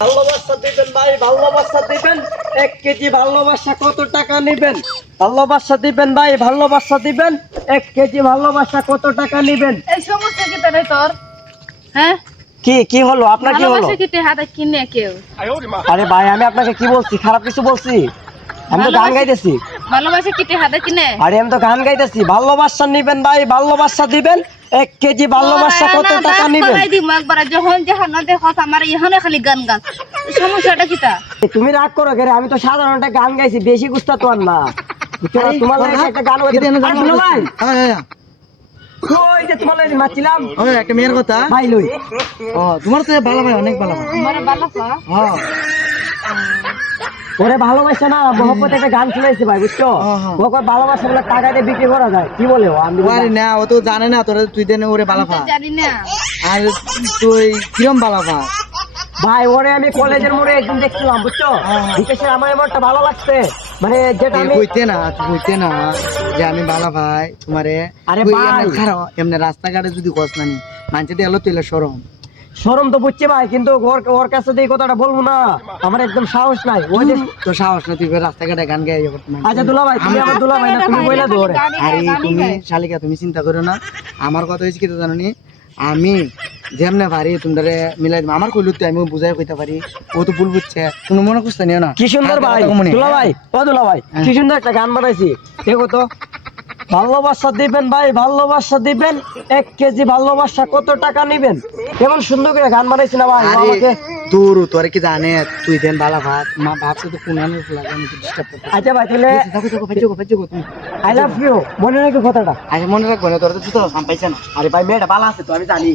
ভালোবাসা দিবেন ভাই, ভালোবাসা দিবেন। 1 কেজি ভালোবাসা কত টাকা নেবেন? ভালোবাসা দিবেন ভাই, ভালোবাসা দিবেন। 1 কেজি ভালোবাসা কত টাকা নেবেন? এই সমস্যা কি তাই তোর? হ্যাঁ, কি কি হলো? আপনার কি হলো? ভালোবাসা কি হাতে কিনে কেউ? আরে ভাই, আমি আপনাকে কি বলছি? খারাপ কিছু বলছি? আমি তো গান গাইতেছি। ভালোবাসা কি হাতে কিনে? আরে আমি তো গান গাইতেছি। ভালোবাসা নিবেন ভাই, ভালোবাসা দিবেন। 1 কেজি ভালোবাসা কত টাকা নেবেন? একবার যখন যখন না দেখো আমার ইহনে খালি গান গান। সমস্যাটা কি তা? তুমি রাগ করো কেন? আমি তো সাধারণ একটা গান গাইছি, বেশি গুস্তা তো আর না। তোমার লাগে একটা গান গাইতে ভাই। ওই যে তোমার লাগে মারছিলাম। ওই একটা মেয়ের কথা। ভাই লই। ও তোমার তো ভালো ভাই, অনেক ভালো ভাই। আমার বালাফা। হ্যাঁ ওরে ভালোবাসা না, মোহব্বত একটা গান শুনাইছে ভাই, বুঝছো? ও কয় ভালোবাসা বলে টাকা দিয়ে বিক্রি করা যায়। কি বলে ও? আমি আরে না, ও তো জানে না তোরা তুই দেনে ওরে ভালো তো ভাই। জানি না। আর তুই কিরম ভালো ভাই? ভাই ওরে আমি কলেজের মোড়ে একদিন দেখছিলাম, বুঝছো? বিশেষে আমার এমনটা ভালো লাগছে, মানে যেটা তুই আমি কইতে না যে আমি ভালো ভাই তোমারে। আরে তুই ভাই। এমনে খারাপ, এমনে রাস্তাঘাটে যদি কস না নি মানছে দিয়ে এলো তুই সরম। শরম তো বুঝছি ভাই, কিন্তু ওর কাছে দিয়ে এই কথাটা বলবো না, আমার একদম সাহস নাই। ওই যে তো সাহস না তুই রাস্তাঘাটে গান গাই যাবো তোমার। আচ্ছা দুলা ভাই, তুমি আমার দুলা ভাই না, তুমি বইলা ধরে। আরে তুমি শালিকা, তুমি চিন্তা করো না। আমার কথা হয়েছে কি তো জানো নি, আমি যেমনে পারি তোমরা মিলাই দিব। আমার কইলু তুই আমি বুঝাই কইতে পারি, ও তো ভুল বুঝছে, তুমি মনে করতে নিও না। কি সুন্দর ভাই দুলা ভাই, ও দুলা ভাই, কি সুন্দর একটা গান বানাইছি। দেখো তো, ভালোবাসা দিবেন ভাই, ভালোবাসা দিবেন। 1 কেজি ভালোবাসা কত টাকা নিবেন? কেমন সুন্দর করে গান বানাইছি না ভাই? ও আরে আমাকে তোর তোরে কি জানে তুই দেন বালা ভাত মা ভাবছে তো কোন আনো লাগে আমি ডিস্টার্ব করতে। আচ্ছা ভাই, তাহলে ভাইজো তুমি আই লাভ ইউ, মনে রাখো কথাটা। আচ্ছা মনে রাখবো না, তোর তো জুতো সাম পাইছে না। আরে ভাই, মেয়েটা ভালো আছে তো, আমি জানি।